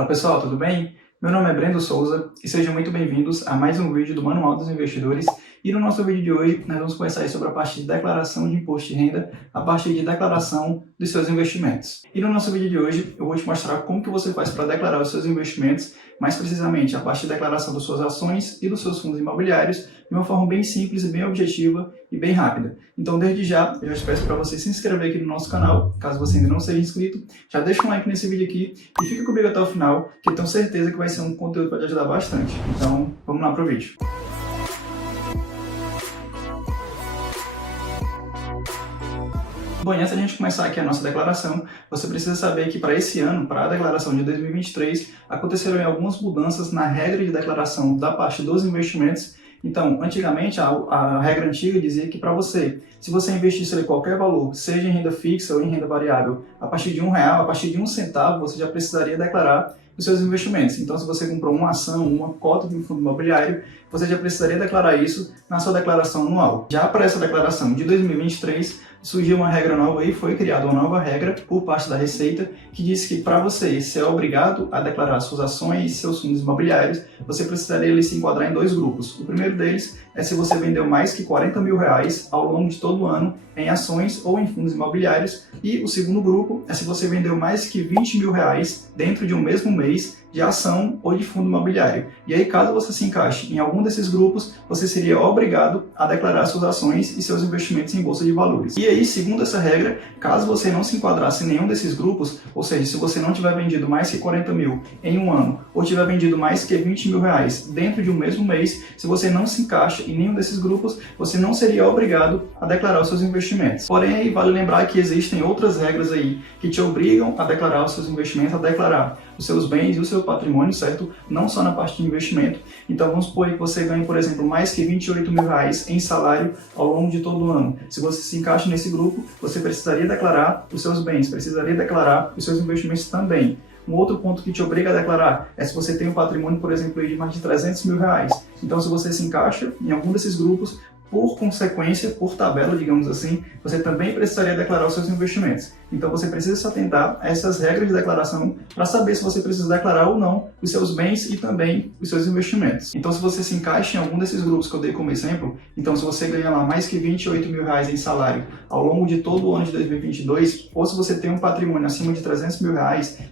Fala pessoal, tudo bem? Meu nome é Brendo Souza e sejam muito bem-vindos a mais um vídeo do Manual dos Investidores. E no nosso vídeo de hoje, nós vamos conversar sobre a parte de declaração de imposto de renda, a parte de declaração dos seus investimentos. E no nosso vídeo de hoje, eu vou te mostrar como que você faz para declarar os seus investimentos, mais precisamente a parte de declaração das suas ações e dos seus fundos imobiliários, de uma forma bem simples, bem objetiva e bem rápida. Então, desde já, eu já peço para você se inscrever aqui no nosso canal, caso você ainda não seja inscrito. Já deixa um like nesse vídeo aqui e fica comigo até o final, que eu tenho certeza que vai ser um conteúdo que vai te ajudar bastante. Então, vamos lá para o vídeo. Bom, e antes da gente começar aqui a nossa declaração, você precisa saber que para esse ano, para a declaração de 2023, aconteceram algumas mudanças na regra de declaração da parte dos investimentos. Então, antigamente, a regra antiga dizia que para você, se você investisse qualquer valor, seja em renda fixa ou em renda variável, a partir de R$1, a partir de R$1, você já precisaria declarar os seus investimentos. Então, se você comprou uma ação, uma cota de um fundo imobiliário, você já precisaria declarar isso na sua declaração anual. Já para essa declaração de 2023, surgiu uma regra nova e foi criada uma nova regra por parte da Receita, que diz que para você ser obrigado a declarar suas ações e seus fundos imobiliários, você precisaria se enquadrar em dois grupos. O primeiro deles é se você vendeu mais que R$40 mil ao longo de todo o ano em ações ou em fundos imobiliários, e o segundo grupo é se você vendeu mais que R$20 mil dentro de um mesmo mês de ação ou de fundo imobiliário. E aí, caso você se encaixe em algum desses grupos, você seria obrigado a declarar suas ações e seus investimentos em bolsa de valores. E aí, segundo essa regra, caso você não se enquadrasse em nenhum desses grupos, ou seja, se você não tiver vendido mais que 40 mil em um ano, ou tiver vendido mais que R$20 mil dentro de um mesmo mês, se você não se encaixa em nenhum desses grupos, você não seria obrigado a declarar os seus investimentos. Porém, aí vale lembrar que existem outras regras aí que te obrigam a declarar os seus investimentos, a declarar os seus bens e o seu patrimônio, certo? Não só na parte de investimento. Então, vamos supor que você ganhe, por exemplo, mais que R$28 mil em salário ao longo de todo o ano. Se você se encaixa nesse grupo, você precisaria declarar os seus bens, precisaria declarar os seus investimentos também. Um outro ponto que te obriga a declarar é se você tem um patrimônio, por exemplo, de mais de R$300 mil. Então, se você se encaixa em algum desses grupos, por consequência, por tabela, digamos assim, você também precisaria declarar os seus investimentos. Então, você precisa se atentar a essas regras de declaração para saber se você precisa declarar ou não os seus bens e também os seus investimentos. Então, se você se encaixa em algum desses grupos que eu dei como exemplo, então se você ganha lá mais que R$28 mil em salário ao longo de todo o ano de 2022, ou se você tem um patrimônio acima de R$300 mil,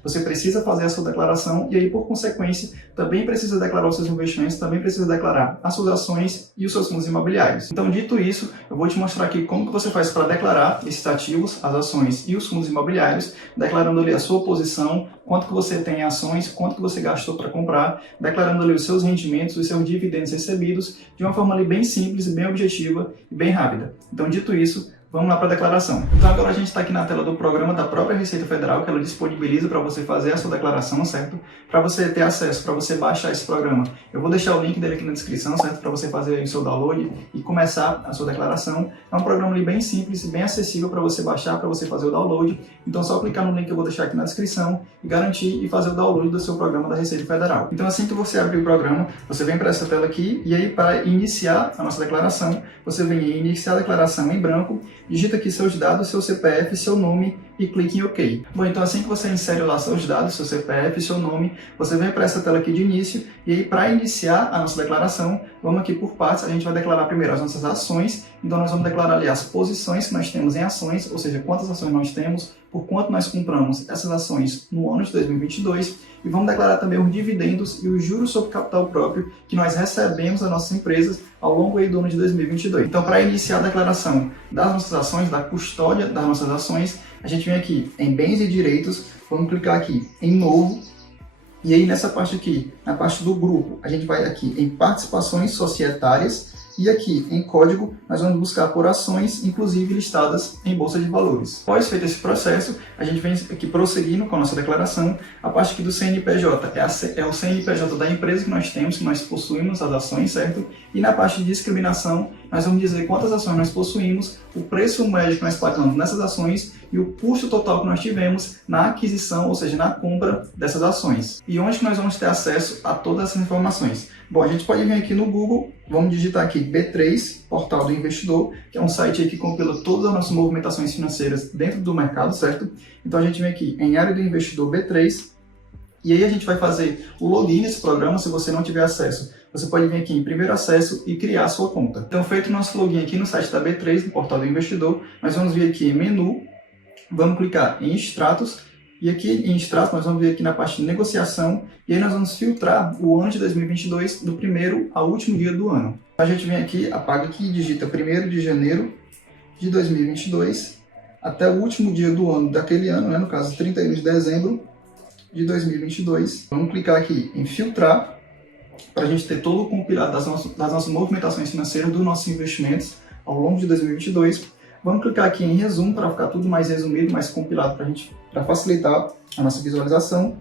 você precisa fazer a sua declaração e aí, por consequência, também precisa declarar os seus investimentos, também precisa declarar as suas ações e os seus fundos imobiliários. Então, dito isso, eu vou te mostrar aqui como que você faz para declarar esses ativos, as ações e os fundos imobiliários, declarando ali a sua posição, quanto que você tem em ações, quanto que você gastou para comprar, declarando ali os seus rendimentos, os seus dividendos recebidos, de uma forma ali bem simples, bem objetiva e bem rápida. Então, dito isso, vamos lá para a declaração. Então agora a gente está aqui na tela do programa da própria Receita Federal, que ela disponibiliza para você fazer a sua declaração, certo? Para você ter acesso, para você baixar esse programa, eu vou deixar o link dele aqui na descrição, certo? Para você fazer o seu download e começar a sua declaração. É um programa ali bem simples e bem acessível para você baixar, para você fazer o download. Então é só clicar no link que eu vou deixar aqui na descrição e garantir e fazer o download do seu programa da Receita Federal. Então assim que você abrir o programa, você vem para essa tela aqui e aí para iniciar a nossa declaração, você vem em iniciar a declaração em branco, digita aqui seus dados, seu CPF, seu nome e clique em OK. Bom, então assim que você insere lá seus dados, seu CPF, seu nome, você vem para essa tela aqui de início e aí para iniciar a nossa declaração, vamos aqui por partes, a gente vai declarar primeiro as nossas ações, então nós vamos declarar ali as posições que nós temos em ações, ou seja, quantas ações nós temos, por quanto nós compramos essas ações no ano de 2022 e vamos declarar também os dividendos e os juros sobre capital próprio que nós recebemos das nossas empresas ao longo aí do ano de 2022. Então, para iniciar a declaração das nossas ações, da custódia das nossas ações, a gente vem aqui em bens e direitos, vamos clicar aqui em novo e aí nessa parte aqui, na parte do grupo, a gente vai aqui em participações societárias e aqui em código nós vamos buscar por ações, inclusive listadas em bolsa de valores. Após feito esse processo, a gente vem aqui prosseguindo com a nossa declaração. A parte aqui do CNPJ é o CNPJ da empresa que nós temos, que nós possuímos as ações, certo? E na parte de discriminação, nós vamos dizer quantas ações nós possuímos, o preço médio que nós pagamos nessas ações e o custo total que nós tivemos na aquisição, ou seja, na compra dessas ações. E onde que nós vamos ter acesso a todas essas informações? Bom, a gente pode vir aqui no Google, vamos digitar aqui B3, Portal do Investidor, que é um site aí que compila todas as nossas movimentações financeiras dentro do mercado, certo? Então a gente vem aqui em área do investidor B3, E aí a gente vai fazer o login nesse programa. Se você não tiver acesso, você pode vir aqui em primeiro acesso e criar a sua conta. Então, feito o nosso login aqui no site da B3, no portal do investidor, nós vamos vir aqui em menu, vamos clicar em extratos, e aqui em extratos nós vamos vir aqui na parte de negociação, e aí nós vamos filtrar o ano de 2022 do primeiro ao último dia do ano. A gente vem aqui, apaga aqui e digita 1º de janeiro de 2022 até o último dia do ano daquele ano, né? No caso 31 de dezembro de 2022. Vamos clicar aqui em filtrar, para a gente ter todo o compilado das nossas movimentações financeiras, dos nossos investimentos ao longo de 2022. Vamos clicar aqui em resumo para ficar tudo mais resumido, mais compilado para facilitar a nossa visualização.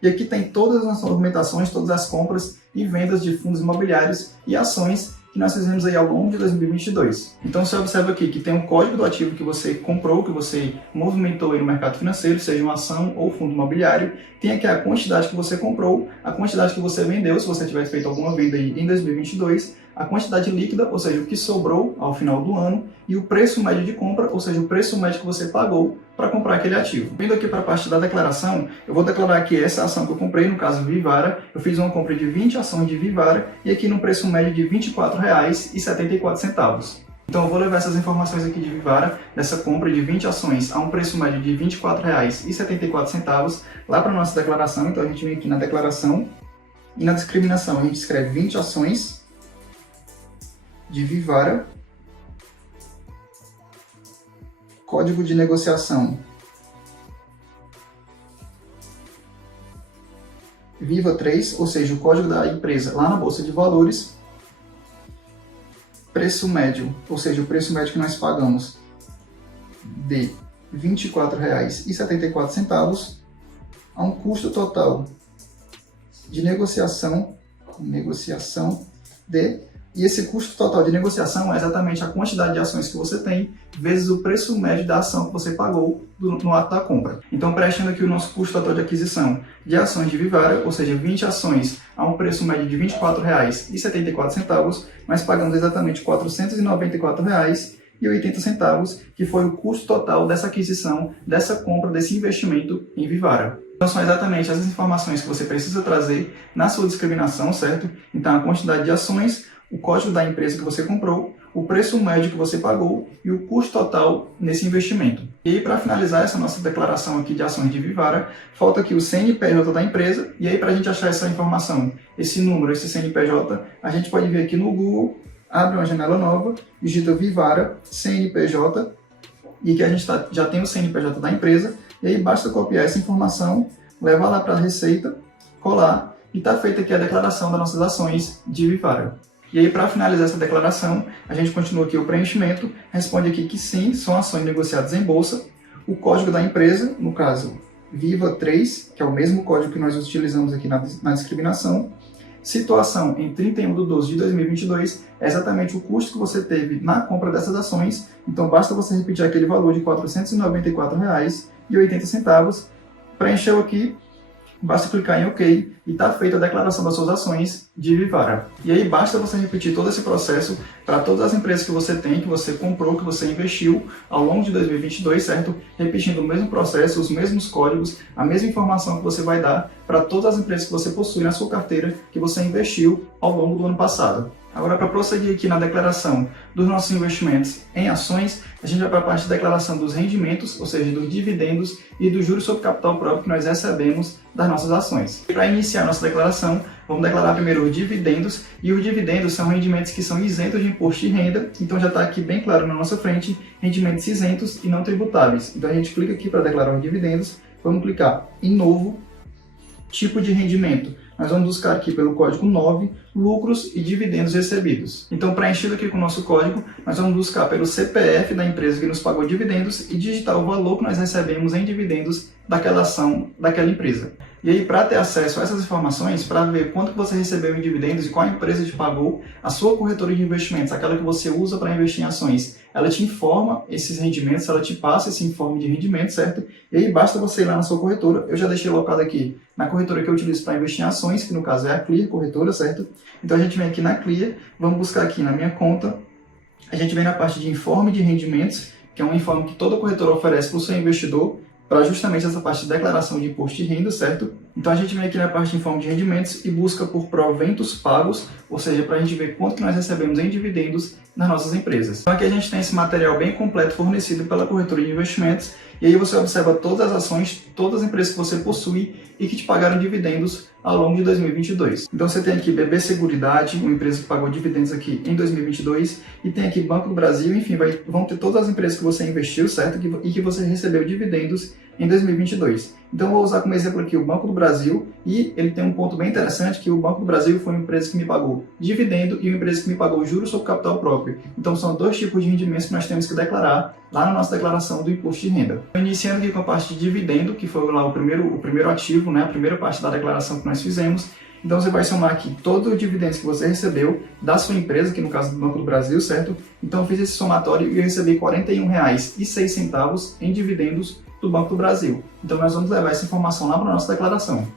E aqui tem todas as nossas movimentações, todas as compras e vendas de fundos imobiliários e ações que nós fizemos aí ao longo de 2022. Então você observa aqui que tem um código do ativo que você comprou, que você movimentou aí no mercado financeiro, seja uma ação ou fundo imobiliário. Tem aqui a quantidade que você comprou, a quantidade que você vendeu, se você tiver feito alguma venda aí em 2022, a quantidade líquida, ou seja, o que sobrou ao final do ano, e o preço médio de compra, ou seja, o preço médio que você pagou para comprar aquele ativo. Vindo aqui para a parte da declaração, eu vou declarar aqui essa ação que eu comprei, no caso Vivara. Eu fiz uma compra de 20 ações de Vivara e aqui no preço médio de R$ 24,74. Então eu vou levar essas informações aqui de Vivara, dessa compra de 20 ações a um preço médio de R$ 24,74 lá para a nossa declaração. Então a gente vem aqui na declaração e na discriminação a gente escreve 20 ações de Vivara, código de negociação Viva 3, ou seja, o código da empresa lá na Bolsa de Valores, preço médio, ou seja, o preço médio que nós pagamos de R$ 24,74 a um custo total de negociação de... E esse custo total de negociação é exatamente a quantidade de ações que você tem vezes o preço médio da ação que você pagou no ato da compra. Então, preenchendo aqui o nosso custo total de aquisição de ações de Vivara, ou seja, 20 ações a um preço médio de R$ 24,74, nós pagamos exatamente R$ 494,80, que foi o custo total dessa aquisição, dessa compra, desse investimento em Vivara. Então são exatamente essas informações que você precisa trazer na sua discriminação, certo? Então a quantidade de ações, o código da empresa que você comprou, o preço médio que você pagou e o custo total nesse investimento. E para finalizar essa nossa declaração aqui de ações de Vivara, falta aqui o CNPJ da empresa, e aí para a gente achar essa informação, esse número, esse CNPJ, a gente pode vir aqui no Google, abre uma janela nova, digita Vivara, CNPJ, e que a gente já tem o CNPJ da empresa, e aí basta copiar essa informação, levar lá para a Receita, colar, e está feita aqui a declaração das nossas ações de Vivara. E aí, para finalizar essa declaração, a gente continua aqui o preenchimento, responde aqui que sim, são ações negociadas em bolsa, o código da empresa, no caso Viva 3, que é o mesmo código que nós utilizamos aqui na discriminação, situação em 31/12/2022, é exatamente o custo que você teve na compra dessas ações, então basta você repetir aquele valor de R$ 494,80, preencheu aqui, basta clicar em OK e está feita a declaração das suas ações de Vivara. E aí basta você repetir todo esse processo para todas as empresas que você tem, que você comprou, que você investiu ao longo de 2022, certo? Repetindo o mesmo processo, os mesmos códigos, a mesma informação que você vai dar para todas as empresas que você possui na sua carteira, que você investiu ao longo do ano passado. Agora, para prosseguir aqui na declaração dos nossos investimentos em ações, a gente vai para a parte de declaração dos rendimentos, ou seja, dos dividendos e dos juros sobre capital próprio que nós recebemos das nossas ações. Para iniciar a nossa declaração, vamos declarar primeiro os dividendos, e os dividendos são rendimentos que são isentos de imposto de renda, então já está aqui bem claro na nossa frente, rendimentos isentos e não tributáveis. Então a gente clica aqui para declarar os dividendos, vamos clicar em novo, tipo de rendimento. Nós vamos buscar aqui pelo código 9, lucros e dividendos recebidos. Então, preenchido aqui com o nosso código, nós vamos buscar pelo CPF da empresa que nos pagou dividendos e digitar o valor que nós recebemos em dividendos daquela ação, daquela empresa. E aí, para ter acesso a essas informações, para ver quanto você recebeu em dividendos e qual empresa te pagou, a sua corretora de investimentos, aquela que você usa para investir em ações, ela te informa esses rendimentos, ela te passa esse informe de rendimento, certo? E aí basta você ir lá na sua corretora, eu já deixei locado aqui na corretora que eu utilizo para investir em ações, que no caso é a Clear Corretora, certo? Então a gente vem aqui na Clear, vamos buscar aqui na minha conta, a gente vem na parte de informe de rendimentos, que é um informe que toda corretora oferece para o seu investidor, para justamente essa parte de declaração de imposto de renda, certo? Então a gente vem aqui na parte de informe de rendimentos e busca por proventos pagos, ou seja, para a gente ver quanto que nós recebemos em dividendos nas nossas empresas. Então aqui a gente tem esse material bem completo fornecido pela corretora de investimentos, e aí você observa todas as ações, todas as empresas que você possui e que te pagaram dividendos ao longo de 2022. Então você tem aqui BB Seguridade, uma empresa que pagou dividendos aqui em 2022, e tem aqui Banco do Brasil, enfim, vão ter todas as empresas que você investiu, certo? E que você recebeu dividendos em 2022. Então eu vou usar como exemplo aqui o Banco do Brasil, e ele tem um ponto bem interessante, que o Banco do Brasil foi uma empresa que me pagou dividendo e uma empresa que me pagou juros sobre capital próprio. Então são dois tipos de rendimentos que nós temos que declarar lá na nossa declaração do imposto de renda. Iniciando aqui com a parte de dividendo, que foi lá o primeiro ativo, né, a primeira parte da declaração que nós fizemos. Então você vai somar aqui todos os dividendos que você recebeu da sua empresa, que no caso do Banco do Brasil, certo? Então eu fiz esse somatório e eu recebi R$ 41,06 em dividendos do Banco do Brasil. Então nós vamos levar essa informação lá para a nossa declaração.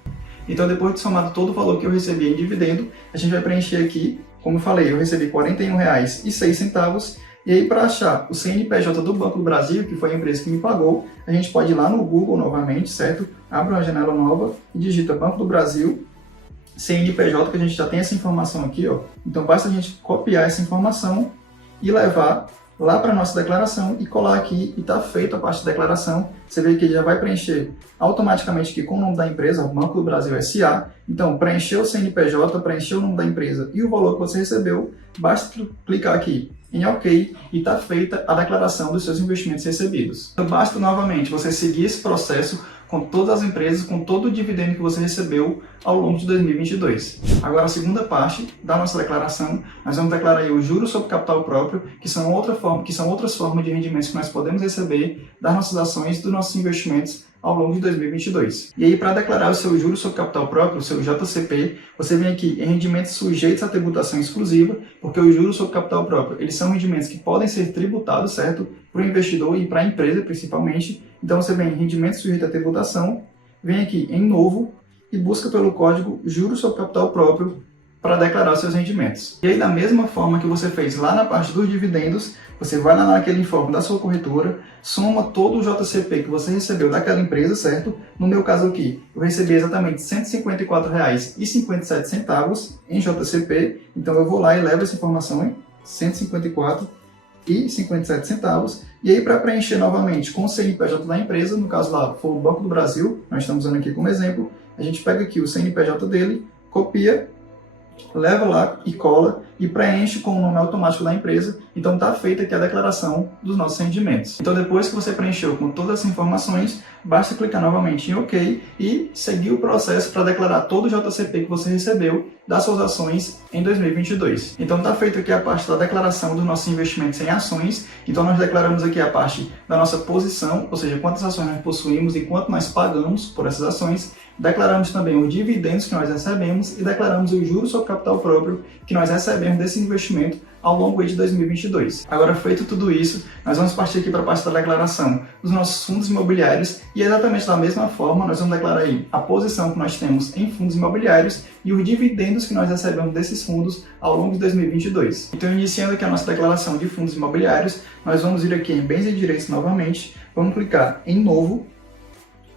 Então depois de somado todo o valor que eu recebi em dividendo, a gente vai preencher aqui, como eu falei, eu recebi R$ 41,06, e aí para achar o CNPJ do Banco do Brasil, que foi a empresa que me pagou, a gente pode ir lá no Google novamente, certo? Abre uma janela nova e digita Banco do Brasil, CNPJ, que a gente já tem essa informação aqui, ó. Então basta a gente copiar essa informação e levar lá para a nossa declaração e colar aqui, e está feita a parte da declaração. Você vê que ele já vai preencher automaticamente aqui com o nome da empresa, Banco do Brasil S.A. Então, preencheu o CNPJ, preencheu o nome da empresa e o valor que você recebeu, basta clicar aqui em OK e está feita a declaração dos seus investimentos recebidos. Então, basta novamente você seguir esse processo com todas as empresas, com todo o dividendo que você recebeu ao longo de 2022. Agora, a segunda parte da nossa declaração, nós vamos declarar aí os juros sobre capital próprio, que são outras formas de rendimentos que nós podemos receber das nossas ações, dos nossos investimentos ao longo de 2022. E aí, para declarar o seu juros sobre capital próprio, o seu JCP, você vem aqui em rendimentos sujeitos à tributação exclusiva, porque os juros sobre capital próprio, eles são rendimentos que podem ser tributados, certo? Para o investidor e para a empresa, principalmente. Então, você vem em rendimentos sujeitos à tributação, vem aqui em novo e busca pelo código juros sobre capital próprio para declarar seus rendimentos. E aí, da mesma forma que você fez lá na parte dos dividendos, você vai lá naquele informe da sua corretora, soma todo o JCP que você recebeu daquela empresa, certo? No meu caso aqui, eu recebi exatamente R$ 154,57 em JCP, então eu vou lá e levo essa informação em R$ 154,57. E aí, para preencher novamente com o CNPJ da empresa, no caso lá foi o Banco do Brasil, nós estamos usando aqui como exemplo, a gente pega aqui o CNPJ dele, copia, leva lá e cola e preenche com o nome automático da empresa. Então está feita aqui a declaração dos nossos rendimentos. Então depois que você preencheu com todas as informações, basta clicar novamente em OK e seguir o processo para declarar todo o JCP que você recebeu das suas ações em 2022. Então está feita aqui a parte da declaração dos nossos investimentos em ações. Então nós declaramos aqui a parte da nossa posição, ou seja, quantas ações nós possuímos e quanto nós pagamos por essas ações. Declaramos também os dividendos que nós recebemos e declaramos os juros sobre capital próprio que nós recebemos desse investimento ao longo de 2022. Agora, feito tudo isso, nós vamos partir aqui para a parte da declaração dos nossos fundos imobiliários, e exatamente da mesma forma nós vamos declarar aí a posição que nós temos em fundos imobiliários e os dividendos que nós recebemos desses fundos ao longo de 2022. Então, iniciando aqui a nossa declaração de fundos imobiliários, nós vamos ir aqui em Bens e Direitos novamente, vamos clicar em Novo,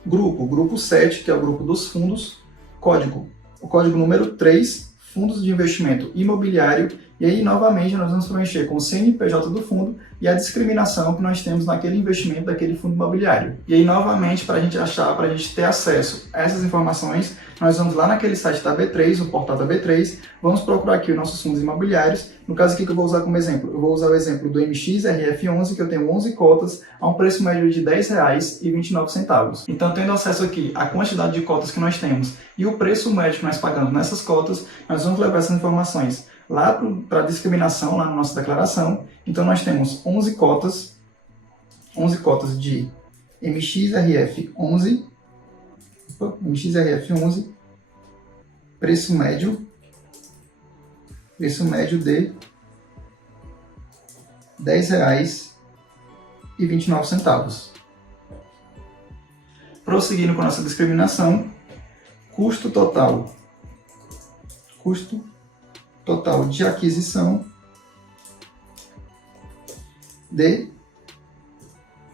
Grupo 7, que é o grupo dos fundos, o código número 3, Fundos de Investimento Imobiliário, e aí novamente nós vamos preencher com o CNPJ do fundo e a discriminação que nós temos naquele investimento daquele fundo imobiliário. E aí novamente, para a gente ter acesso a essas informações, nós vamos lá naquele site da B3, o portal da B3, vamos procurar aqui os nossos fundos imobiliários. No caso aqui que eu vou usar como exemplo, eu vou usar o exemplo do MXRF11, que eu tenho 11 cotas a um preço médio de R$ 10,29. Então, tendo acesso aqui à quantidade de cotas que nós temos e o preço médio que nós pagamos nessas cotas, nós vamos levar essas informações lá para a discriminação, lá na nossa declaração. Então, nós temos 11 cotas de MXRF11, preço médio de R$ 10,29. Prosseguindo com a nossa discriminação, custo total de aquisição de R$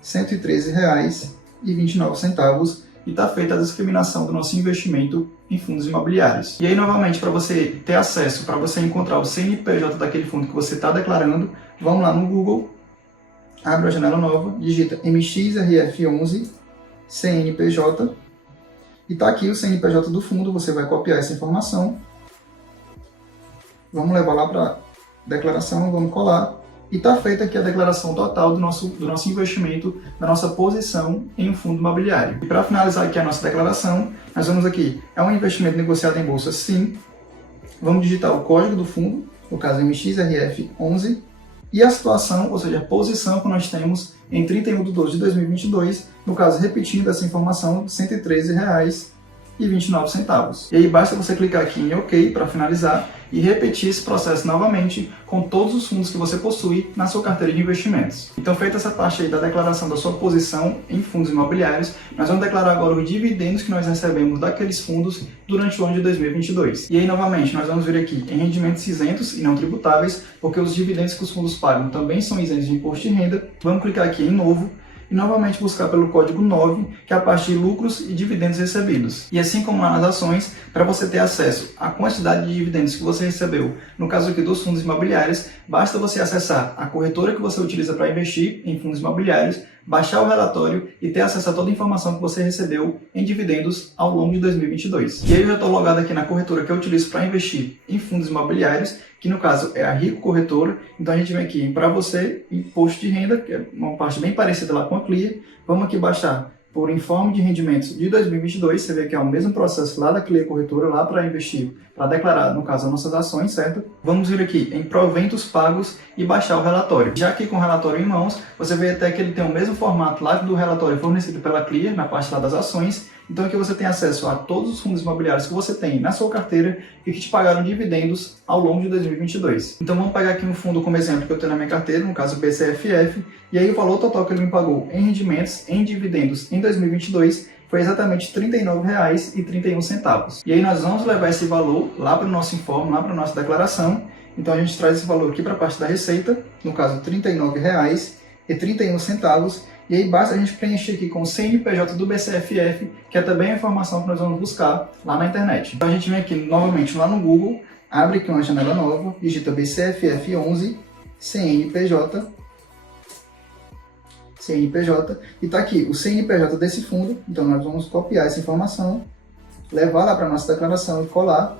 113,29 e está feita a discriminação do nosso investimento em fundos imobiliários. E aí, novamente, para você ter acesso, para você encontrar o CNPJ daquele fundo que você está declarando, vamos lá no Google, abre a janela nova, digita MXRF11 CNPJ e está aqui o CNPJ do fundo. Você vai copiar essa informação, vamos levar lá para a declaração, vamos colar e está feita aqui a declaração total do nosso investimento, da nossa posição em um fundo imobiliário. E para finalizar aqui a nossa declaração, nós vamos aqui, é um investimento negociado em bolsa? Sim. Vamos digitar o código do fundo, no caso MXRF11, e a situação, ou seja, a posição que nós temos em 31/12/2022, no caso, repetindo essa informação, R$ 113,29. E aí basta você clicar aqui em OK para finalizar e repetir esse processo novamente com todos os fundos que você possui na sua carteira de investimentos. Então, feita essa parte aí da declaração da sua posição em fundos imobiliários, nós vamos declarar agora os dividendos que nós recebemos daqueles fundos durante o ano de 2022. E aí, novamente, nós vamos vir aqui em rendimentos isentos e não tributáveis, porque os dividendos que os fundos pagam também são isentos de imposto de renda. Vamos clicar aqui em Novo e novamente buscar pelo código 9, que é a parte de lucros e dividendos recebidos. E assim como lá nas ações, para você ter acesso à quantidade de dividendos que você recebeu, no caso aqui dos fundos imobiliários, basta você acessar a corretora que você utiliza para investir em fundos imobiliários, baixar o relatório e ter acesso a toda a informação que você recebeu em dividendos ao longo de 2022. E aí eu já estou logado aqui na corretora que eu utilizo para investir em fundos imobiliários, que no caso é a Rico Corretora. Então a gente vem aqui em para você, imposto de renda, que é uma parte bem parecida lá com a Clear. Vamos aqui baixar por informe de rendimentos de 2022, você vê que é o mesmo processo lá da Clear Corretora, lá para investir, para declarar, no caso, as nossas ações, certo? Vamos vir aqui em proventos pagos e baixar o relatório. Já aqui com o relatório em mãos, você vê até que ele tem o mesmo formato lá do relatório fornecido pela Clear, na parte lá das ações. Então aqui você tem acesso a todos os fundos imobiliários que você tem na sua carteira e que te pagaram dividendos ao longo de 2022. Então vamos pegar aqui um fundo como exemplo que eu tenho na minha carteira, no caso o BCFF, e aí o valor total que ele me pagou em rendimentos, em dividendos em 2022 foi exatamente R$ 39,31. E aí nós vamos levar esse valor lá para o nosso informe, lá para a nossa declaração. Então a gente traz esse valor aqui para a parte da receita, no caso R$ 39,31. E aí basta a gente preencher aqui com o CNPJ do BCFF, que é também a informação que nós vamos buscar lá na internet. Então a gente vem aqui novamente lá no Google, abre aqui uma janela nova, digita BCFF11 CNPJ, e está aqui o CNPJ desse fundo. Então nós vamos copiar essa informação, levar lá para a nossa declaração e colar,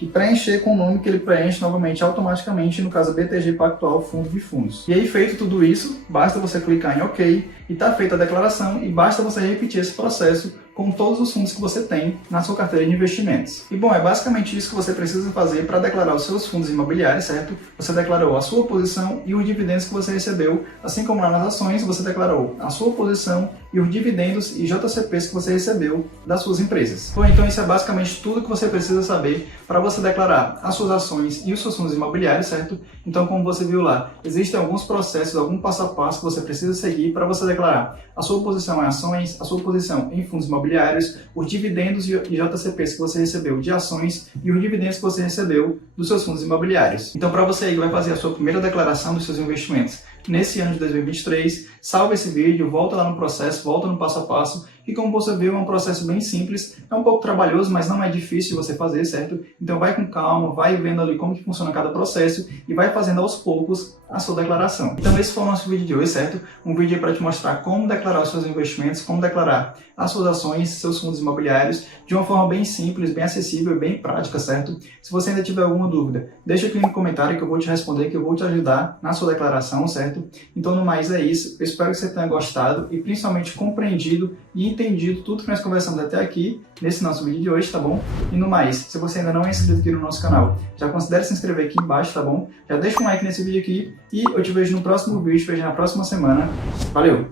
e preencher com o nome que ele preenche novamente automaticamente, no caso BTG Pactual Fundo de Fundos. E aí, feito tudo isso, basta você clicar em OK e está feita a declaração, e basta você repetir esse processo com todos os fundos que você tem na sua carteira de investimentos. E bom, é basicamente isso que você precisa fazer para declarar os seus fundos imobiliários, certo? Você declarou a sua posição e os dividendos que você recebeu, assim como lá nas ações, você declarou a sua posição e os dividendos e JCPs que você recebeu das suas empresas. Bom, então isso é basicamente tudo que você precisa saber para você declarar as suas ações e os seus fundos imobiliários, certo? Então, como você viu lá, existem alguns processos, algum passo a passo que você precisa seguir para você declarar a sua posição em ações, a sua posição em fundos imobiliários, os dividendos e JCPs que você recebeu de ações e os dividendos que você recebeu dos seus fundos imobiliários. Então, para você aí que vai fazer a sua primeira declaração dos seus investimentos nesse ano de 2023, salva esse vídeo, volta lá no processo, volta no passo a passo, e como você viu, é um processo bem simples, é um pouco trabalhoso, mas não é difícil de você fazer, certo? Então vai com calma, vai vendo ali como que funciona cada processo e vai fazendo aos poucos a sua declaração. Então esse foi o nosso vídeo de hoje, certo? Um vídeo para te mostrar como declarar os seus investimentos, como declarar as suas ações, seus fundos imobiliários, de uma forma bem simples, bem acessível e bem prática, certo? Se você ainda tiver alguma dúvida, deixa aqui no comentário que eu vou te responder, que eu vou te ajudar na sua declaração, certo? Então no mais é isso, eu espero que você tenha gostado e principalmente compreendido e entendido tudo que nós conversamos até aqui nesse nosso vídeo de hoje, tá bom? E no mais, se você ainda não é inscrito aqui no nosso canal, já considere se inscrever aqui embaixo, tá bom? Já deixa um like nesse vídeo aqui e eu te vejo no próximo vídeo, te vejo na próxima semana. Valeu!